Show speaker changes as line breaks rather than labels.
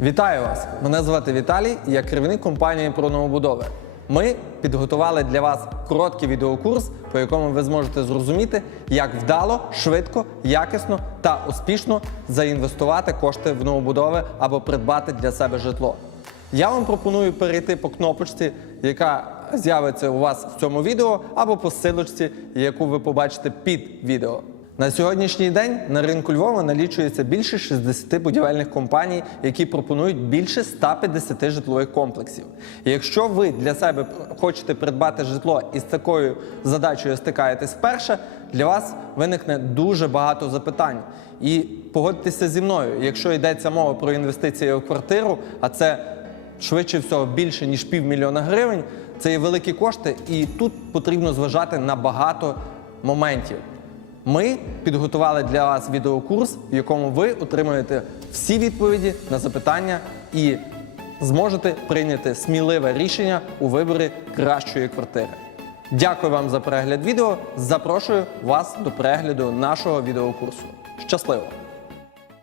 Вітаю вас! Мене звати Віталій, я керівник компанії про новобудови. Ми підготували для вас короткий відеокурс, по якому ви зможете зрозуміти, як вдало, швидко, якісно та успішно заінвестувати кошти в новобудови або придбати для себе житло. Я вам пропоную перейти по кнопочці, яка з'явиться у вас в цьому відео, або по силочці, яку ви побачите під відео. На сьогоднішній день на ринку Львова налічується більше 60 будівельних компаній, які пропонують більше 150 житлових комплексів. Якщо ви для себе хочете придбати житло і з такою задачею стикаєтесь вперше, для вас виникне дуже багато запитань. І погодьтеся зі мною, якщо йдеться мова про інвестиції в квартиру, а це швидше всього більше ніж півмільйона гривень, це є великі кошти, і тут потрібно зважати на багато моментів. Ми підготували для вас відеокурс, в якому ви отримаєте всі відповіді на запитання і зможете прийняти сміливе рішення у виборі кращої квартири. Дякую вам за перегляд відео. Запрошую вас до перегляду нашого відеокурсу. Щасливо!